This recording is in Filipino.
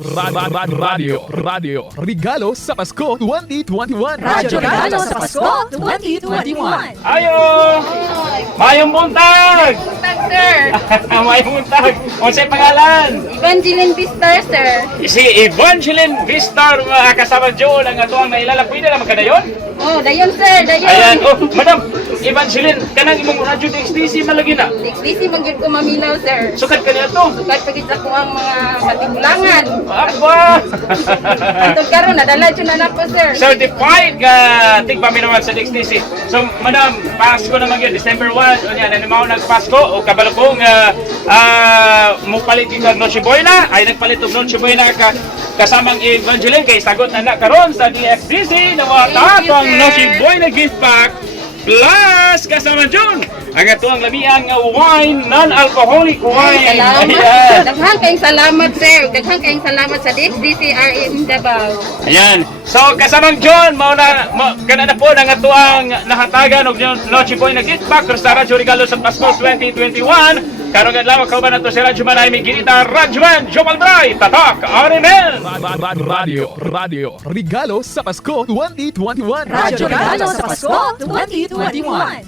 Radio Regalo sa Pasko 2021. Radyo Regalo sa Pasko 2021. Ayo! Mayong buntag! Buntag, sir. Mayong buntag! Unsay pangalan? Evangeline Vistar, sir. Si Evangeline Vistar, mga kasama John, ang atuang nailala. Pwede na magkadayon? Oh, dayon, sir. Dayon. Ayan, oh, madam, Evangeline, kanang imong radyo ng XTC malagi na. Busy magyud ko mamilaw, sir. Sukat ka niya to. Sugad pagit sa ko ang mga katigulangan. Aba! Antong karon nadala jud na nako, sir. Certified ka tigpaminawan sa XTC. So, madam, Pasko naman yun, December 1, o yan, animaw nagpasko, o kabalo kong mupalit yung Noche Buena, ay nagpalit yung Noche Buena kasamang Evangeline, kay sagot na karon sa DXDC na Thank you, ang sir. Noche Buena gift pack plus kasama Jun ang atuang labihang wine, non-alcoholic wine. Salamat. Ayan. Daghang kayong salamat, sir. Daghang kayong salamat sa DXDCRM Davao. Ayan. So kasamang John, kana na po ang atuang nahatagan og Noche Buena gift pack sa Radyo Regalo sa Pasko 2021. Karong adlaw kauban nato si Radyo Manay may ginita Radyoman Jomaldray Tatak Arimel. Radio Regalo sa Pasko 2021. Radyo Regalo sa Pasko 2021.